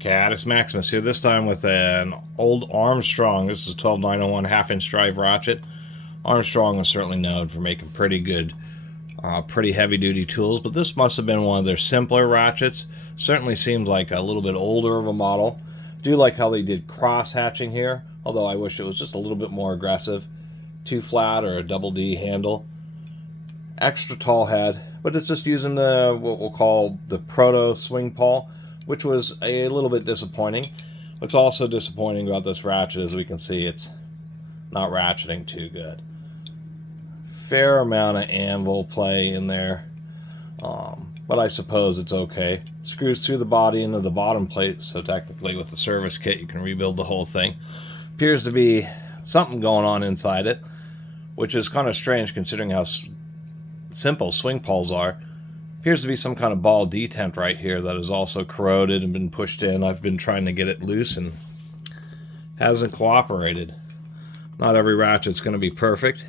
Caddis Maximus here, this time with an old Armstrong. This is 12901 half-inch drive ratchet. Armstrong is certainly known for making pretty good, pretty heavy-duty tools, but this must have been one of their simpler ratchets. Certainly seems like a little bit older of a model. Do like how they did cross-hatching here, although I wish it was just a little bit more aggressive. 2 flat or a double D handle. Extra tall head, but it's just using the what we'll call the proto swing pawl, which was a little bit disappointing. What's also disappointing about this ratchet, as we can see, it's not ratcheting too good. Fair amount of anvil play in there, but I suppose it's okay. Screws through the body into the bottom plate, so technically with the service kit you can rebuild the whole thing. Appears to be something going on inside it, which is kind of strange considering how simple swing pawls are. Appears to be some kind of ball detent right here that is also corroded and been pushed in. I've been trying to get it loose and hasn't cooperated. Not every ratchet's going to be perfect,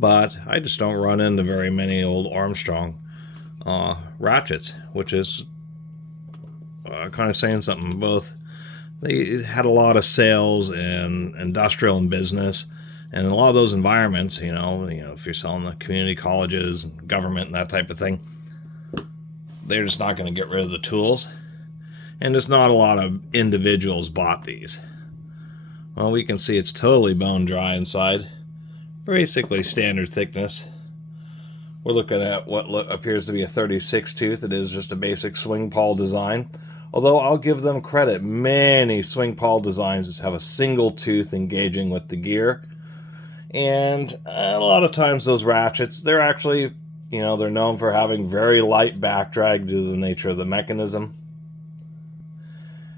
but I just don't run into very many old Armstrong ratchets, which is kind of saying something. Both they had a lot of sales in industrial and business, and in a lot of those environments, you know, if you're selling to community colleges and government and that type of thing, they're just not going to get rid of the tools. And just not a lot of individuals bought these. Well, we can see it's totally bone dry inside. Basically standard thickness. We're looking at what appears to be a 36 tooth. It is just a basic swing pawl design. Although I'll give them credit, many swing pawl designs just have a single tooth engaging with the gear. And a lot of times those ratchets, they're actually, they're known for having very light back drag due to the nature of the mechanism.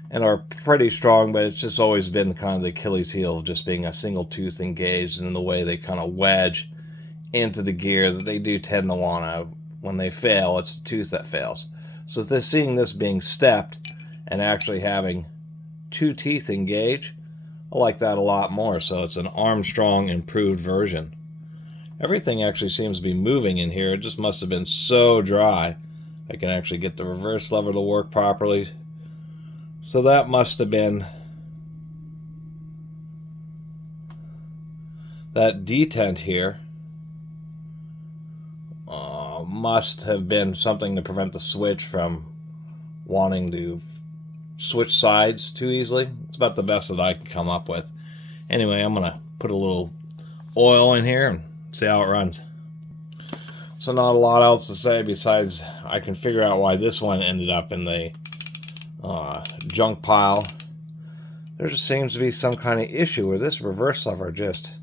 And are pretty strong, but it's just always been kind of the Achilles heel of just being a single tooth engaged, and in the way they kind of wedge into the gear that they do tend to want to, when they fail, it's the tooth that fails. So they're seeing this being stepped and actually having 2 teeth engage, I like that a lot more. So it's an Armstrong improved version. Everything actually seems to be moving in here. It just must have been so dry. I can actually get the reverse lever to work properly. So that must have been that detent here. Must have been something to prevent the switch from wanting to switch sides too easily. It's about the best that I can come up with. Anyway, I'm going to put a little oil in here and see how it runs. So not a lot else to say besides I can figure out why this one ended up in the junk pile. There just seems to be some kind of issue where this reverse lever just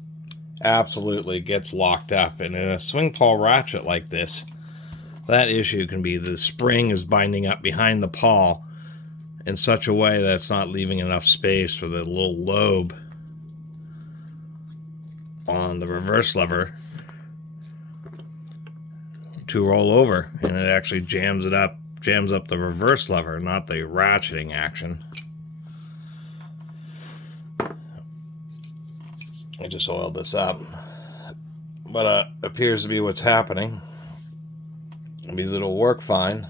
absolutely gets locked up. And in a swing pawl ratchet like this, that issue can be the spring is binding up behind the pawl in such a way that it's not leaving enough space for the little lobe on the reverse lever to roll over, and it actually jams up the reverse lever, not the ratcheting action. I just oiled this up, but appears to be what's happening, because it'll work fine.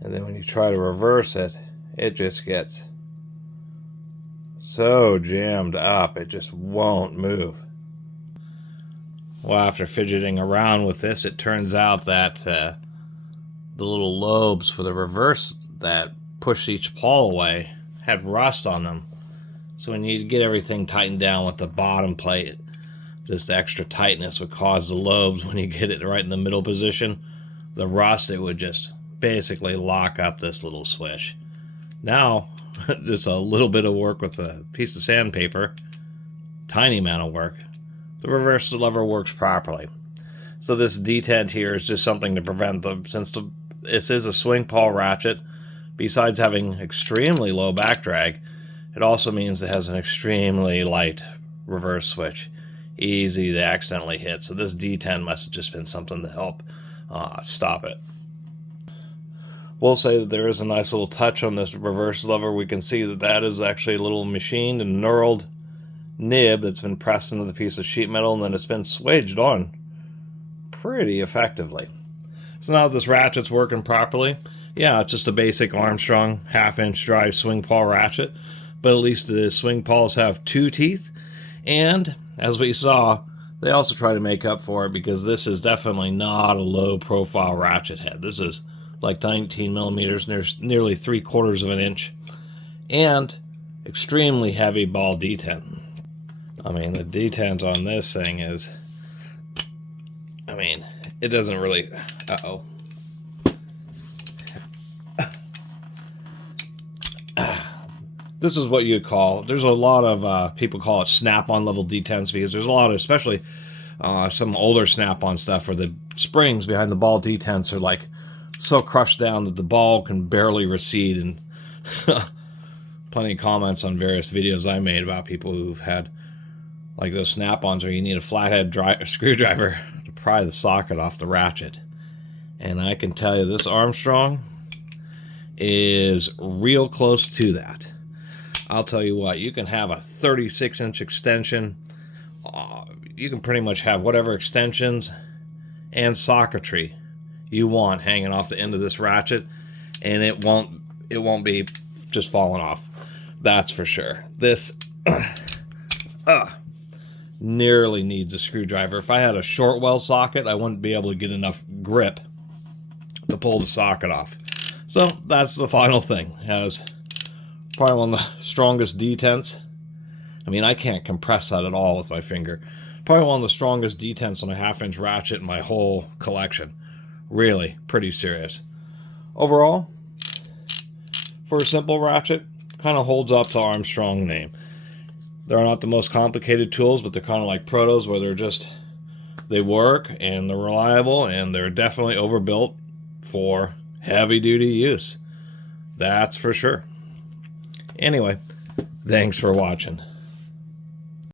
And then when you try to reverse it, it just gets so jammed up, it just won't move. Well, after fidgeting around with this, it turns out that the little lobes for the reverse that push each pawl away had rust on them. So when you get everything tightened down with the bottom plate, this extra tightness would cause the lobes, when you get it right in the middle position, the rust, it would just basically lock up this little swish. Now, just a little bit of work with a piece of sandpaper, tiny amount of work, the reverse lever works properly. So this detent here is just something to prevent this is a swing pawl ratchet. Besides having extremely low back drag, it also means it has an extremely light reverse switch, easy to accidentally hit. So this detent must have just been something to help stop it. We'll say that there is a nice little touch on this reverse lever. We can see that that is actually a little machined and knurled nib that's been pressed into the piece of sheet metal, and then it's been swaged on pretty effectively. So now that this ratchet's working properly, Yeah, it's just a basic Armstrong half-inch drive swing pawl ratchet, but at least the swing pawls have 2 teeth, and as we saw, they also try to make up for it because this is definitely not a low-profile ratchet head. This is like 19 millimeters, nearly 3/4 of an inch, and extremely heavy ball detent. I mean, the detent on this thing is, I mean, it doesn't really, uh-oh. This is what you call, there's a lot of people call it snap-on level detents because there's a lot of, especially some older snap-on stuff where the springs behind the ball detents are like so crushed down that the ball can barely recede, and plenty of comments on various videos I made about people who've had like those snap-ons where you need a flathead screwdriver to pry the socket off the ratchet. And I can tell you this Armstrong is real close to that. I'll tell you what, you can have a 36-inch extension. You can pretty much have whatever extensions and socketry you want hanging off the end of this ratchet, and it won't be just falling off. That's for sure. This nearly needs a screwdriver. If I had a short well socket, I wouldn't be able to get enough grip to pull the socket off. So that's the final thing. It has probably one of the strongest detents. I mean, I can't compress that at all with my finger. Probably one of the strongest detents on a half-inch ratchet in my whole collection. Really, pretty serious. Overall, for a simple ratchet, kind of holds up to Armstrong name. They're not the most complicated tools, but they're kind of like protos where they work and they're reliable, and they're definitely overbuilt for heavy-duty use. That's for sure. Anyway, thanks for watching.